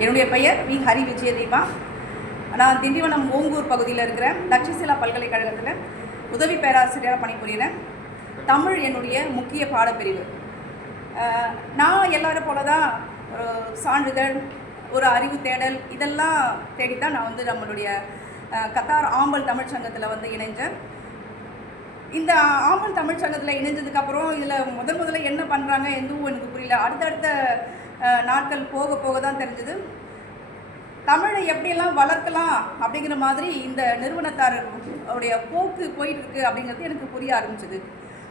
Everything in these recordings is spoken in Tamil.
என்னுடைய பெயர் வி ஹரி விஜயதீபா. நான் திண்டிவனம் ஓங்கூர் பகுதியில் இருக்கிறேன். தட்சசிலா பல்கலைக்கழகத்தில் உதவி பேராசிரியராக பணிபுரிகிறேன். தமிழ் என்னுடைய முக்கிய பாடப்பிரிவு. நான் எல்லாரும் போல தான் சான்றிதழ், ஒரு அறிவு தேடல் இதெல்லாம் தேடித்தான் நான் நம்மளுடைய கத்தார் ஆம்பல் தமிழ் சங்கத்தில் இணைஞ்சேன். இந்த ஆம்பல் தமிழ் சங்கத்தில் இணைஞ்சதுக்கப்புறம் இதில் முதல்ல என்ன பண்ணுறாங்க எதுவும் எனக்கு புரியல. அடுத்தடுத்த நாட்கள் போக போக தான் தெரிஞ்சது தமிழை எப்படியெல்லாம் வளர்க்கலாம் அப்படிங்கிற மாதிரி இந்த நிறுவனத்தாருடைய போக்கு போயிட்டுருக்கு அப்படிங்கிறது எனக்கு புரிய ஆரம்பிச்சது.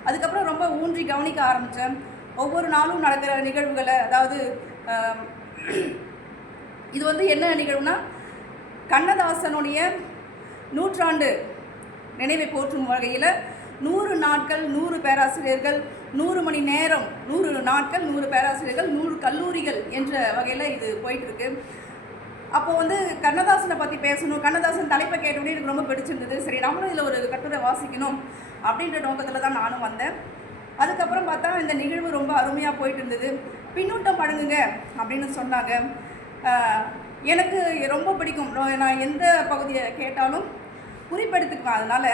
அதுக்கப்புறம் ரொம்ப ஊன்றி கவனிக்க ஆரம்பித்தேன். ஒவ்வொரு நாளும் நடக்கிற நிகழ்வுகளை, அதாவது இது என்ன நிகழ்வுனா, கண்ணதாசனுடைய 100ஆண்டு நினைவை போற்றும் வகையில் 100 நாட்கள் 100 பேராசிரியர்கள், 100 மணி நேரம் 100 நாட்கள் 100 பேராசிரியர்கள் 100 கல்லூரிகள் என்ற வகையில் இது போயிட்டுருக்கு. அப்போது கண்ணதாசனை பற்றி பேசணும், கண்ணதாசன் தலைப்பை கேட்டோடனே எனக்கு ரொம்ப பிடிச்சிருந்தது. சரி, நம்மளும் இதில் ஒரு கட்டுரை வாசிக்கணும் அப்படின்ற நோக்கத்தில் தான் நானும் வந்தேன். அதுக்கப்புறம் பார்த்தா இந்த நிகழ்வு ரொம்ப அருமையாக போயிட்டு இருந்தது. பின்னூட்டம் வழங்குங்க அப்படின்னு சொன்னாங்க. எனக்கு ரொம்ப பிடிக்கும். நான் எந்த பகுதியை கேட்டாலும் குறிப்பெடுத்துக்குவேன். அதனால்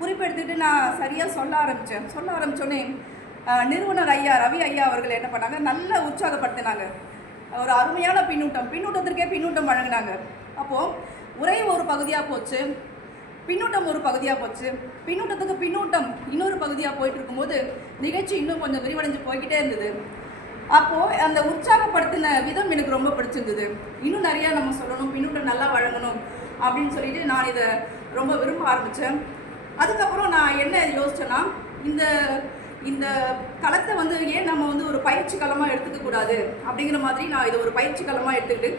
குறிப்பெடுத்துக்கிட்டு நான் சரியாக சொல்ல ஆரம்பித்தோன்னே நிறுவனர் ஐயா ரவி ஐயா அவர்கள் என்ன பண்ணாங்க, நல்லா உற்சாகப்படுத்தினாங்க. ஒரு அருமையான பின்னூட்டத்திற்கே பின்னூட்டம் வழங்கினாங்க. அப்போது உரை ஒரு பகுதியாக போச்சு, பின்னூட்டம் ஒரு பகுதியாக போச்சு, பின்னூட்டத்துக்கு பின்னூட்டம் இன்னொரு பகுதியாக போயிட்டு இருக்கும்போது நிகழ்ச்சி இன்னும் கொஞ்சம் விரிவடைஞ்சு போய்கிட்டே இருந்தது. அப்போது அந்த உற்சாகப்படுத்தின விதம் எனக்கு ரொம்ப பிடிச்சிருந்தது. இன்னும் நிறையா நம்ம சொல்லணும், பின்னூட்டம் நல்லா வழங்கணும் அப்படின்னு சொல்லிட்டு நான் இதை ரொம்ப விரும்ப ஆரம்பித்தேன். அதுக்கப்புறம் நான் என்ன யோசித்தேன்னா, இந்த களத்தை ஏன் நம்ம ஒரு பயிற்சி களமாக எடுத்துக்கக்கூடாது அப்படிங்கிற மாதிரி நான் இதை ஒரு பயிற்சி களமாக எடுத்துக்கிட்டு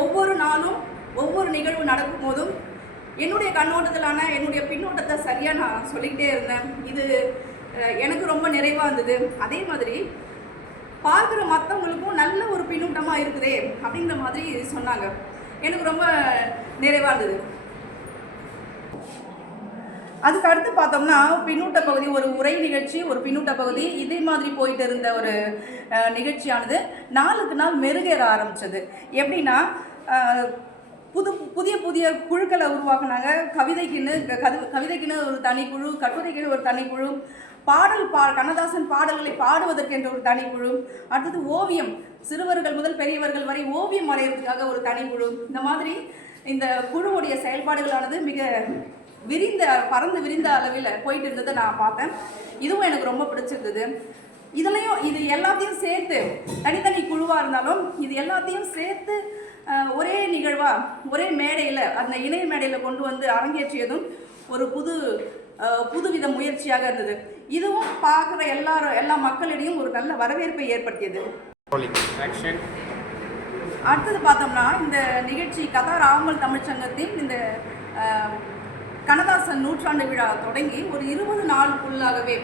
ஒவ்வொரு நாளும் ஒவ்வொரு நிகழ்வு நடக்கும் போதும் என்னுடைய கண்ணோட்டத்திலான என்னுடைய பின்னோட்டத்தை சரியாக நான் சொல்லிக்கிட்டே இருந்தேன். இது எனக்கு ரொம்ப நிறைவாக இருந்தது. அதே மாதிரி பார்க்குற மற்றவங்களுக்கும் நல்ல ஒரு பின்னூட்டமாக இருக்குதே அப்படிங்கிற மாதிரி சொன்னாங்க. எனக்கு ரொம்ப நிறைவாக இருந்தது. அதுக்கு அடுத்து பார்த்தோம்னா பின்னூட்ட பகுதி, ஒரு உரை நிகழ்ச்சி, ஒரு பின்னூட்ட பகுதி, இதே மாதிரி போயிட்டு இருந்த ஒரு நிகழ்ச்சியானது நாளுக்கு நாள் மெருகேற ஆரம்பித்தது. எப்படின்னா, புதிய புதிய குழுக்களை உருவாக்குனாங்க. கவிதைக்குன்னு ஒரு தனிக்குழு, கட்டுரைக்குன்னு ஒரு தனிக்குழு, கண்ணதாசன் பாடல்களை பாடுவதற்கென்ற ஒரு தனிக்குழு, அடுத்தது ஓவியம், சிறுவர்கள் முதல் பெரியவர்கள் வரை ஓவியம் வரைகிறதுக்காக ஒரு தனிக்குழு. இந்த மாதிரி இந்த குழுவுடைய செயல்பாடுகளானது மிக பறந்து விரிந்த அளவில் போயிட்டு இருந்ததை நான் பார்த்தேன். இதுவும் எனக்கு ரொம்ப பிடிச்சிருந்தது. இது எல்லாத்தையும் சேர்த்து, தனித்தனி குழுவாக இருந்தாலும் இது எல்லாத்தையும் சேர்த்து ஒரே நிகழ்வாக ஒரே மேடையில், அந்த இணைய மேடையில் கொண்டு அரங்கேற்றியதும் ஒரு புதுவித முயற்சியாக இருந்தது. இதுவும் பார்க்குற எல்லா மக்களிடையும் ஒரு நல்ல வரவேற்பை ஏற்படுத்தியது. அடுத்தது பார்த்தோம்னா, இந்த நிகழ்ச்சி கத்தார் ஆம்பல் தமிழ் சங்கத்தின் இந்த கண்ணதாசன் 100ஆண்டு விழா தொடங்கி ஒரு 20 நாளுக்குள்ளாகவே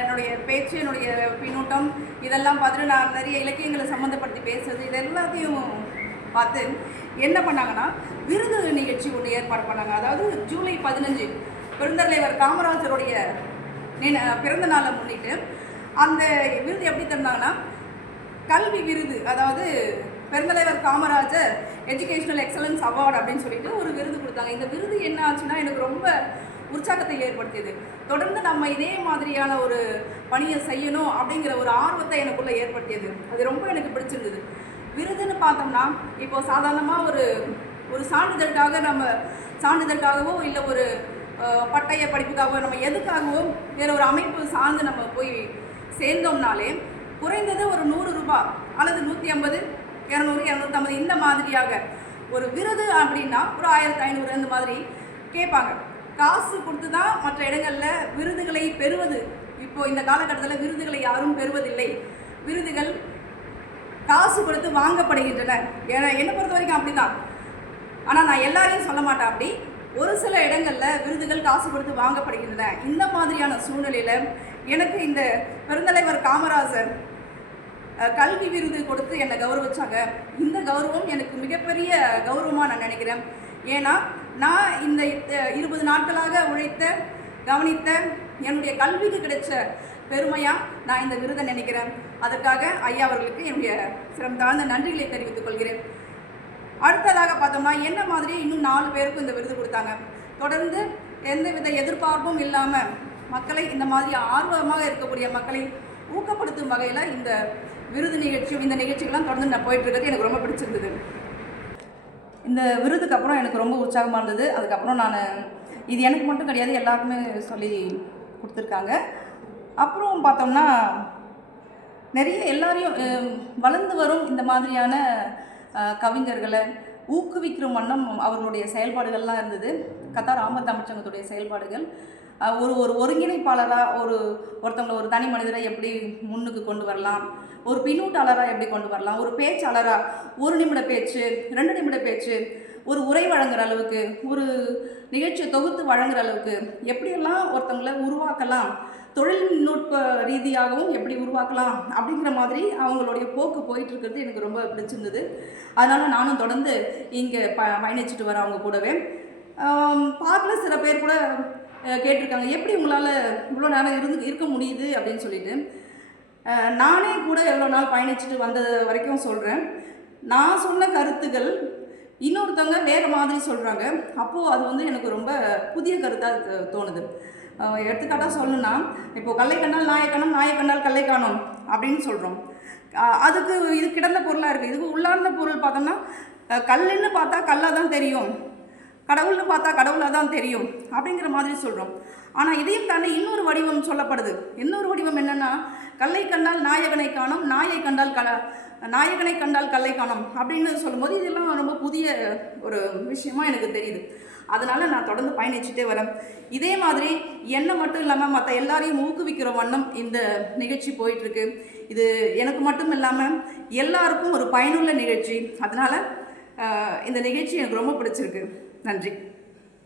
என்னுடைய பேச்சு, என்னுடைய பின்னூட்டம் இதெல்லாம் பார்த்துட்டு நான் நிறைய இலக்கியங்களை சம்மந்தப்படுத்தி பேசுறது, இது எல்லாத்தையும் பார்த்து என்ன பண்ணாங்கன்னா, விருது நிகழ்ச்சி ஒன்று ஏற்பாடு பண்ணாங்க. அதாவது ஜூலை 15 பெருந்தலைவர் காமராஜருடைய பிறந்த நாளை முன்னிட்டு அந்த விருது எப்படி தந்தாங்கன்னா, கல்வி விருது, அதாவது பெருந்தலைவர் காமராஜர் எஜுகேஷனல் எக்ஸலன்ஸ் அவார்டு அப்படின்னு சொல்லிட்டு ஒரு விருது கொடுத்தாங்க. இந்த விருது என்ன ஆச்சுன்னா எனக்கு ரொம்ப உற்சாகத்தை ஏற்படுத்தியது. தொடர்ந்து நம்ம இதே மாதிரியான ஒரு பணியை செய்யணும் அப்படிங்கிற ஒரு ஆர்வத்தை எனக்குள்ளே ஏற்படுத்தியது. அது ரொம்ப எனக்கு பிடிச்சிருந்தது. விருதுன்னு பார்த்தோம்னா, இப்போ சாதாரணமாக ஒரு சான்றிதழ்காகவோ இல்லை ஒரு பட்டய படிப்புக்காகவோ நம்ம எதுக்காகவோ வேறு ஒரு அமைப்பு சார்ந்து நம்ம போய் சேர்ந்தோம்னாலே குறைந்தது ஒரு 100 ரூபாய் அல்லது 150, 200, 250 இந்த மாதிரியாக ஒரு விருது அப்படின்னா ஒரு 1500 இந்த மாதிரி கேட்பாங்க. காசு கொடுத்து தான் மற்ற இடங்களில் விருதுகளை பெறுவது. இப்போது இந்த காலகட்டத்தில் விருதுகளை யாரும் பெறுவதில்லை. விருதுகள் காசு கொடுத்து வாங்கப்படுகின்றன. என்னை பொறுத்த வரைக்கும் அப்படி தான். ஆனால் நான் எல்லாரையும் சொல்ல மாட்டேன். அப்படி ஒரு சில இடங்களில் விருதுகள் காசு கொடுத்து வாங்கப்படுகின்றன. இந்த மாதிரியான சூழ்நிலையில் எனக்கு இந்த பெருந்தலைவர் காமராஜர் கல்வி விருது கொடுத்து என்னை கௌரவிச்சாங்க. இந்த கௌரவம் எனக்கு மிகப்பெரிய கௌரவமாக நான் நினைக்கிறேன். ஏன்னா நான் இந்த 20 நாட்களாக உழைத்த, கவனித்த என்னுடைய கல்விக்கு கிடைச்ச பெருமையாக நான் இந்த விருதை நினைக்கிறேன். அதற்காக ஐயா அவர்களுக்கு என்னுடைய சிரம் தாழ்ந்த நன்றிகளை தெரிவித்துக் கொள்கிறேன். அடுத்ததாக பார்த்தோம்னா என்ன மாதிரி இன்னும் 4 பேருக்கும் இந்த விருது கொடுத்தாங்க. தொடர்ந்து எந்தவித எதிர்பார்ப்பும் இல்லாமல் மக்களை இந்த மாதிரி ஆர்வமாக இருக்கக்கூடிய மக்களை ஊக்கப்படுத்தும் வகையில் இந்த விருது நிகழ்ச்சியும் இந்த நிகழ்ச்சிகள்லாம் தொடர்ந்து நான் போயிட்டுருக்கிறது எனக்கு ரொம்ப பிடிச்சிருந்தது. இந்த விருதுக்கு அப்புறம் எனக்கு ரொம்ப உற்சாகமாக இருந்தது. அதுக்கப்புறம் நான் இது எனக்கு மட்டும் கிடையாது, எல்லாருக்குமே சொல்லி கொடுத்துருக்காங்க. அப்புறம் பார்த்தோம்னா நிறைய எல்லாரையும் வளர்ந்து வரும் இந்த மாதிரியான கவிஞர்களை ஊக்குவிக்கிற வண்ணம் அவர்களுடைய செயல்பாடுகள்லாம் இருந்தது. கத்தார் ஆமத் தமிழ்ச்சங்கத்துடைய செயல்பாடுகள் ஒரு ஒருங்கிணைப்பாளராக ஒருத்தவங்களை ஒரு தனி மனிதரை எப்படி முன்னுக்கு கொண்டு வரலாம், ஒரு பின்னூட்டாளராக எப்படி கொண்டு வரலாம், ஒரு பேச்சாளராக 1 நிமிட பேச்சு 2 நிமிட பேச்சு ஒரு உரை வழங்குற அளவுக்கு ஒரு நிகழ்ச்சியை தொகுத்து வழங்குற அளவுக்கு எப்படியெல்லாம் ஒருத்தவங்களை உருவாக்கலாம், தொழில்நுட்ப ரீதியாகவும் எப்படி உருவாக்கலாம் அப்படிங்கிற மாதிரி அவங்களுடைய போக்கு போயிட்டுருக்கிறது எனக்கு ரொம்ப பிடிச்சிருந்தது. அதனால் நானும் தொடர்ந்து இங்கே பயணிச்சுட்டு வரேன் அவங்க கூடவே. பார்க்கல சில பேர் கூட கேட்டிருக்காங்க, எப்படி உங்களால் இவ்வளோ நேரம் இருக்க முடியுது அப்படின்னு சொல்லிட்டு. நானே கூட எவ்வளோ நாள் பயணிச்சுட்டு வந்த வரைக்கும் சொல்கிறேன். நான் சொன்ன கருத்துக்கள் இன்னொருத்தவங்க வேறு மாதிரி சொல்கிறாங்க. அப்போது அது வந்து எனக்கு ரொம்ப புதிய கருத்தாக தோணுது. எடுத்துக்காட்டாக சொல்லணுன்னா, இப்போது கல்லை கண்டால் நாயை காணும், நாயை கண்டால் கல்லை காணும் அப்படின்னு சொல்கிறோம். அதுக்கு இது கிடந்த பொருளாக இருக்குது. இதுக்கு உள்ளார்ந்த பொருள் பார்த்தோம்னா, கல்லுன்னு பார்த்தா கல்லாக தான் தெரியும், கடவுள்னு பார்த்தா கடவுளாக தான் தெரியும் அப்படிங்கிற மாதிரி சொல்கிறோம். ஆனால் இதையும் தாண்டி இன்னொரு வடிவம் சொல்லப்படுது. இன்னொரு வடிவம் என்னென்னா, கல்லை கண்டால் நாயகனை காணும், நாயகனை கண்டால் கல்லை காணும் அப்படின்னு சொல்லும்போது இதெல்லாம் ரொம்ப புதிய ஒரு விஷயமா எனக்கு தெரியுது. அதனால் நான் தொடர்ந்து பயணிச்சுட்டே வரேன். இதே மாதிரி என்னை மட்டும் இல்லாமல் மற்ற எல்லாரையும் ஊக்குவிக்கிற வண்ணம் இந்த நிகழ்ச்சி போயிட்டுருக்கு. இது எனக்கு மட்டும் இல்லாமல் எல்லாருக்கும் ஒரு பயனுள்ள நிகழ்ச்சி. அதனால் இந்த நிகழ்ச்சி எனக்கு ரொம்ப பிடிச்சிருக்கு. நன்றி.